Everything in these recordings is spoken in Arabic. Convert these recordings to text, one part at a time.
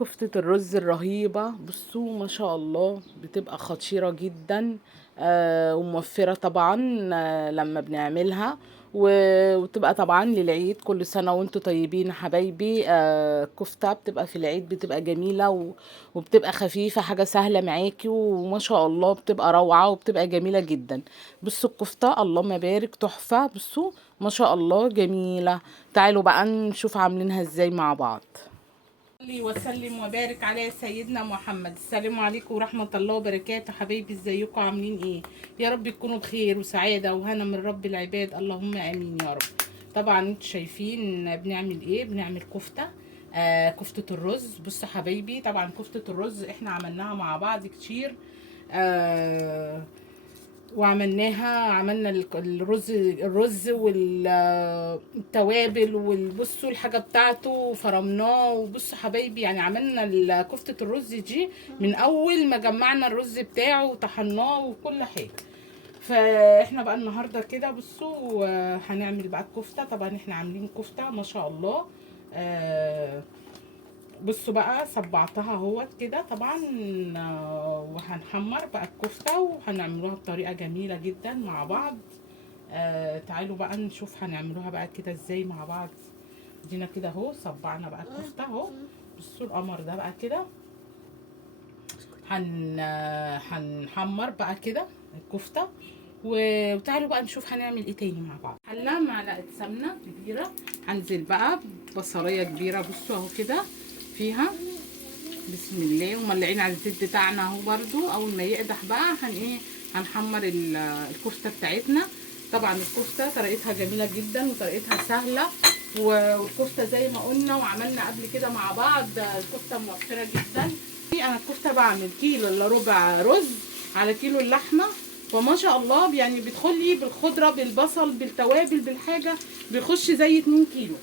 كفتة الرز الرهيبة، بصوا ما شاء الله بتبقى خطيرة جدا. وموفرة طبعا لما بنعملها. وتبقى طبعا للعيد، كل سنة وانتوا طيبين يا حبايبي. كفتة بتبقى في العيد بتبقى جميلة وبتبقى خفيفة، حاجة سهلة معاكي وما شاء الله بتبقى روعة وبتبقى جميلة جدا. بصوا الكفتة اللهم بارك تحفة، بصوا ما شاء الله جميلة. تعالوا بقى نشوف عاملينها ازاي مع بعض. صلي وسلم وبارك على سيدنا محمد. السلام عليكم ورحمة الله وبركاته حبايبي، ازيكم عاملين ايه؟ يا رب تكونوا بخير وسعادة وهنا من رب العباد، اللهم امين يا رب. طبعا انتوا شايفين بنعمل ايه؟ بنعمل كفتة. كفتة الرز. بصوا حبايبي، طبعا كفتة الرز احنا عملناها مع بعض كتير. عملنا الرز والتوابل والبصوا الحاجه بتاعته فرمناه. وبصوا حبايبي يعني عملنا كفته الرز دي من اول ما جمعنا الرز بتاعه وطحناه وكل حاجه. فاحنا بقى النهارده كده بصوا هنعمل بقى الكفته. طبعا احنا عاملين كفته ما شاء الله. بصوا بقى صبعتها اهوت كده طبعا. وهنحمر بقى الكفته وهنعملوها بطريقه جميله جدا مع بعض. تعالوا بقى نشوف هنعملوها بقى كده ازاي مع بعض. دينا كده اهو صبعنا بقى الكفته اهو. بصوا القمر ده بقى كده. هنحمر بقى كده الكفته. وتعالوا بقى نشوف هنعمل ايه تاني مع بعض. حله معلقه سمنه كبيره. هنزل بقى بصلايه كبيره بصوا اهو كده فيها. بسم الله. ومولعين على الزيت بتاعنا اهو برده. اول ما يقدح بقى هنحمر الكفته بتاعتنا. طبعا الكفته طريقتها جميله جدا وطريقتها سهله. والكفته زي ما قلنا وعملنا قبل كده مع بعض الكفته موفره جدا. انا الكفته بعمل كيلو الا ربع رز على كيلو اللحمه. وما شاء الله يعني بيدخل لي بالخضره بالبصل بالتوابل بالحاجه بيخش زي 2 كيلو.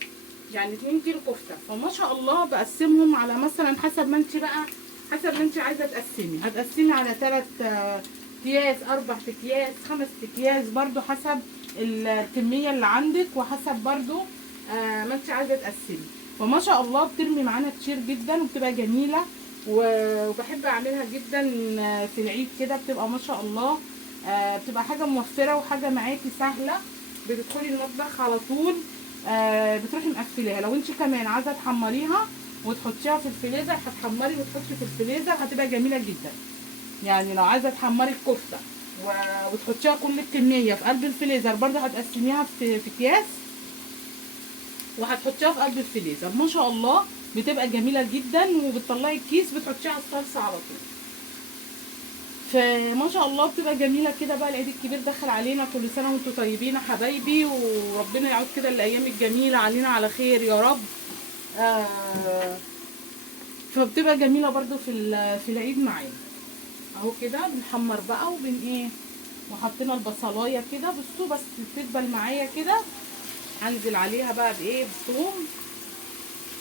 يعني 2 كيلو كفته. فما شاء الله بقسمهم على مثلا حسب ما انت بقى، حسب ما انت عايزه تقسمي. هتقسمي على 3 اكياس 4 اكياس 5 اكياس برضو حسب الكميه اللي عندك وحسب برضو ما انت عايزه تقسمي. فما شاء الله بترمي معانا كتير جدا وبتبقى جميله. وبحب اعملها جدا في العيد كده. بتبقى ما شاء الله بتبقى حاجه موفره وحاجه معاكي سهله. بتدخلي المطبخ على طول. بتروحي مقفلاها. لو انت كمان عايزه تحمريها وتحطيها في الفريزر هتحمري وتحطي في الفريزر هتبقى جميله جدا. يعني لو عايزه تحمري الكفته وتحطيها كل الكميه في قلب الفريزر برضه هتقسميها في اكياس وهتحطيها في قلب الفريزر. ما شاء الله بتبقى جميله جدا. وبتطلعي الكيس بتحطيها على الصلصه على طول. فما شاء الله بتبقى جميله كده. بقى العيد الكبير دخل علينا، كل سنه وانتم طيبين يا حبايبي. وربنا يعود كده الايام الجميله علينا على خير يا رب. فبتبقى جميله برضو في العيد معانا اهو كده. بنحمر بقى ايه وحطينا البصلايه كده بصوا بس تدبل معايا كده. هنزل عليها بقى بايه؟ بالثوم.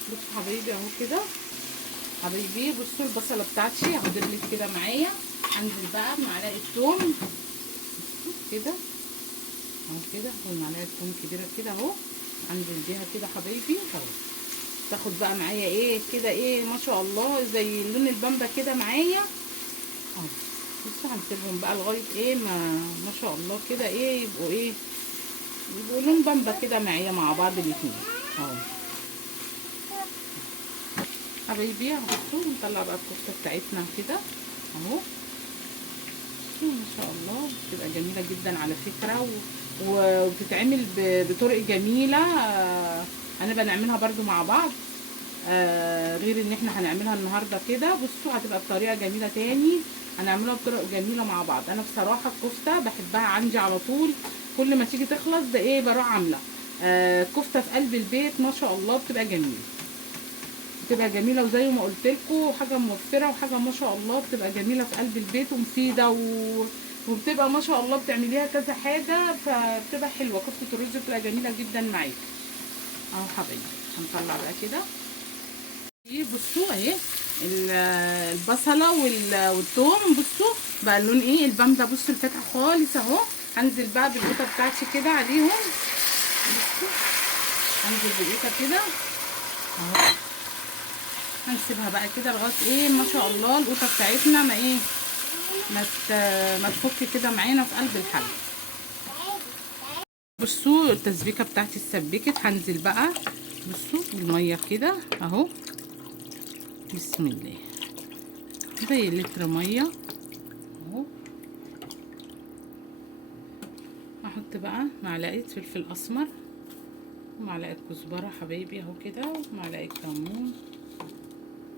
بصوا حبايبي اهو كده حبايبي. بصوا البصله بتاعتي هتدبلت كده معايا. هنزل بقى بمعلقه ثوم كده اهو كده. ومعلقه ثوم كبيره كده اهو. هنزل بيها كده حبايبي اهو. تاخد بقى معايا ايه كده ايه ما شاء الله زي لون البامبا كده معايا اهو. بصوا هنسيبهم بقى لغايه ايه ما شاء الله كده ايه يبقوا لون بامبا كده معايا مع بعض الاتنين اهو حبايبي. بصوا نطلع بقى الكفته بتاعتنا كده اهو. ما شاء الله بتبقى جميله جدا على فكره. وبتتعمل بطرق جميله. انا بنعملها برضو مع بعض. غير ان احنا هنعملها النهارده كده. بصوا هتبقى بطريقه جميله تاني. هنعملها بطرق جميله مع بعض. انا بصراحه الكفته بحبها عندي على طول. كل ما تيجي تخلص ده ايه بروح عامله كفته في قلب البيت. ما شاء الله بتبقى جميله. بتبقى جميله وزي ما قلت لكم حاجه موفره وحاجه ما شاء الله بتبقى جميله في قلب البيت ومفيده وبتبقى ما شاء الله بتعمليها كذا حاجه فبتبقى حلوه. كفته الرز بتبقى جميله جدا معاكي اهو حبايبي. هنطلع بقى كده. بصوا اهي البصله والثوم. بصوا بقى اللون ايه البامبا. بصوا الفاتحه خالص اهو. هنزل بقى بالقطه بتاعتي كده عليهم. بصوا هنزل بالقطه كده اهو. هنسيبها بقى كده لغايه ايه ما شاء الله القوطه بتاعتنا ما ايه ما تفك كده معانا في قلب الحله. بصوا التسبيكه بتاعتي اتسبكت. هنزل بقى بصوا بالميه كده اهو، بسم الله، زي لتر ميه اهو. هحط بقى معلقه فلفل اسمر ومعلقه كزبره حبايبي اهو كده، ومعلقه كمون،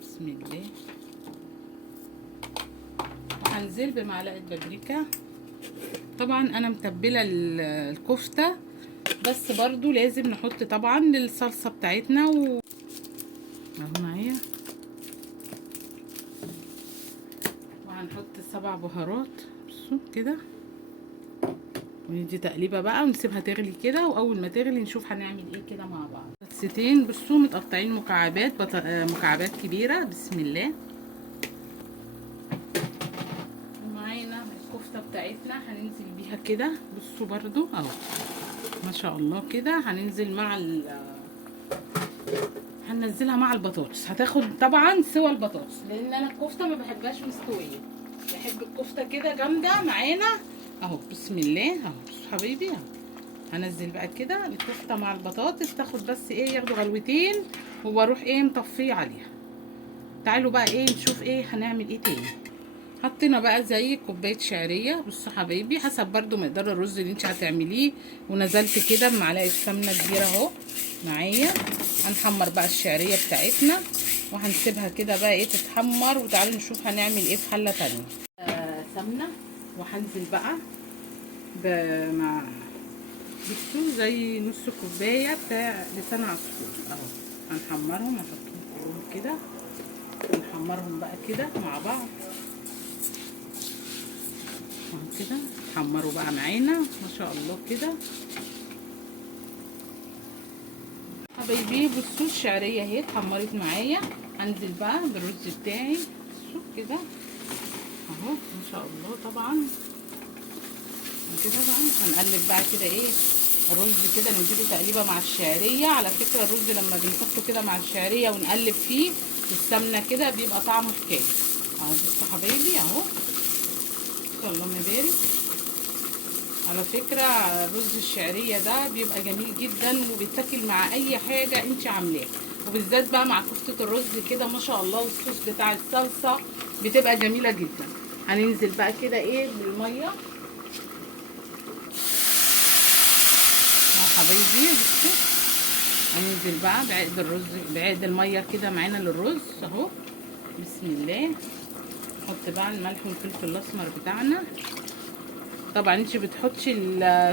بسم الله. وهنزل بمعلقه بابريكا. طبعا انا متبله الكفته، بس برضو لازم نحط طبعا الصلصه بتاعتنا اهو معايا. وهنحط 7 بهارات بصوا كده، وندي تقليبه بقى ونسيبها تغلي كده. واول ما تغلي نشوف هنعمل ايه كده مع بعض. بطاطستين بصوا متقطعين مكعبات مكعبات كبيره، بسم الله. ومعانا الكفته بتاعتنا هننزل بيها كده بصوا برضو اهو ما شاء الله كده. هننزل مع هننزلها مع البطاطس. هتاخد طبعا سوى البطاطس لان انا الكفته ما بحبهاش مستويه، بحب الكفته كده جامده معانا اهو، بسم الله اهو. بصوا حبايبي اهو، هنزل بقى كده الكفته مع البطاطس تاخد بس ايه ياخدوا غلوتين وبروح ايه مطفيه عليها. تعالوا بقى ايه نشوف ايه هنعمل ايه تاني. حطينا بقى زي كوبايه شعريه بصوا حبايبي حسب برضو مقدار الرز اللي انت هتعمليه، ونزلت كده بمعلقه سمنه كبيره اهو معايا. هنحمر بقى الشعريه بتاعتنا وهنسيبها كده بقى ايه تتحمر. وتعالوا نشوف هنعمل ايه في حله تانية. سمنه، وهنزل بقى مع بصوا زي نص كوبايه بتاع لسان عصفور اهو. هنحمرهم هنحطهم كده ونحمرهم بقى كده مع بعض كده. حمروا بقى معانا ما شاء الله كده حبايبي. بصوا الشعريه اهي اتحمرت معايا. هنزل بقى بالرز بتاعي بصوا كده اهو ما شاء الله. طبعا كده بقى هنقلب بقى كده ايه الرز كده، نديله تقليبه مع الشعريه. على فكره الرز لما بنحطه كده مع الشعريه ونقلب فيه في السمنه كده بيبقى طعمه حكايه اهو. بصوا حبايبي اهو اللهم بارك. على فكرة رز الشعرية ده بيبقى جميل جدا وبيتاكل مع اي حاجة انت عاملاه، وبالذات بقى مع كفتة الرز كده ما شاء الله. والصوص بتاع الصلصة بتبقى جميلة جدا. هننزل بقى كده ايه بالمية حبايبي بصوا. هننزل بقى بعقد الرز بعقد المية كده معانا للرز اهو، بسم الله. نحط بقى الملح والفلفل الاسمر بتاعنا. طبعا انت بتحطي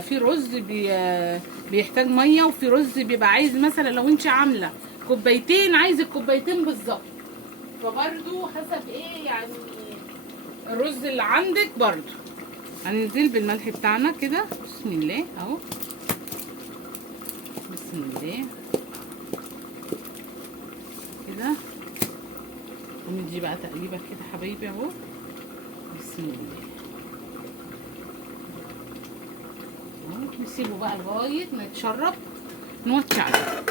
في رز بيحتاج ميه، وفي رز بيبقى عايز مثلا لو انت عامله كوبايتين عايز الكوبايتين بالظبط، فبرضو حسب ايه يعني الرز اللي عندك برضو. هننزل بالملح بتاعنا كده بسم الله اهو، بسم الله كده. وندي بقى تقليبه كده حبايبي اهو، بسم الله. نسيبه بقى لغايه ما يتشرب نوطي عليه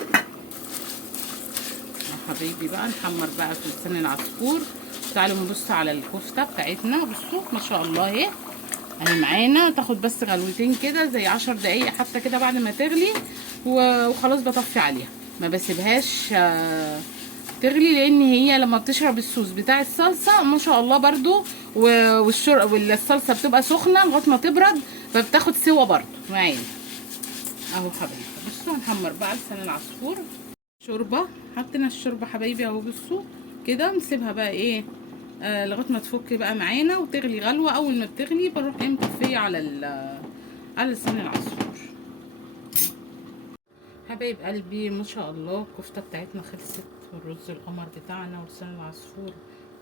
حبايبي. بقى نحمر بقى في لسان العصفور. تعالوا نبص على الكفته بتاعتنا بصوا ما شاء الله اهي معانا. تاخد بس غلوتين كده زي 10 دقايق حتى كده بعد ما تغلي وخلاص بطفي عليها. ما بسيبهاش تغلي لان هي لما بتشرب الصوص بتاع الصلصه ما شاء الله برضو والصلصه بتبقى سخنه لغايه ما تبرد فبتاخد سوا برضو معانا اهو حبايبي. بصوا هنحمر بقى لسان العصفور. شوربه حطينا الشوربه حبايبي اهو بصوا كده. نسيبها بقى ايه لغايه ما تفك بقى معانا وتغلي غلوه. اول ما بتغلي بروح ايه مطفيه على لسان العصفور. حبايب قلبي ما شاء الله الكفته بتاعتنا خلصت، والرز القمر بتاعنا ولسان العصفور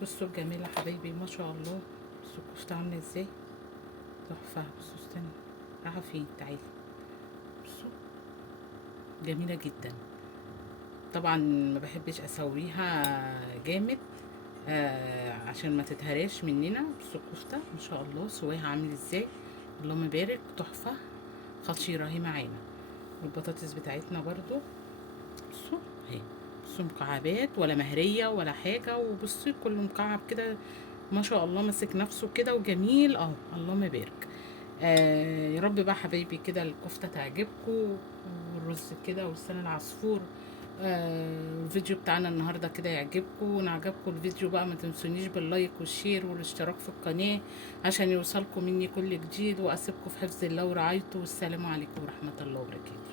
بصوا الجميله حبايبي ما شاء الله. بصوا الكفته عامله ازاي تحفه. بصوا استني رايحه فين تعالي بصوا جميله جدا. طبعا ما بحبش اسويها جامد عشان ما تتهراش مننا. بصوا الكفته ما شاء الله سواها عامل ازاي اللهم بارك تحفه خطيره اهي معانا. والبطاطس بتاعتنا برضو بصوا اهي بصوا مكعبات ولا مهريه ولا حاجه، وبصي كله مكعب كده ما شاء الله، ماسك نفسه كده وجميل اهو، اللهم بارك. يا رب بقى حبايبي كده الكفته تعجبكم، والرز كده ولسان العصفور. الفيديو بتاعنا النهارده كده يعجبكم، وان عجبكم الفيديو بقى ما تنسونيش باللايك والشير والاشتراك في القناه عشان يوصلكم مني كل جديد، واسيبكم في حفظ الله ورعايته، والسلام عليكم ورحمه الله وبركاته.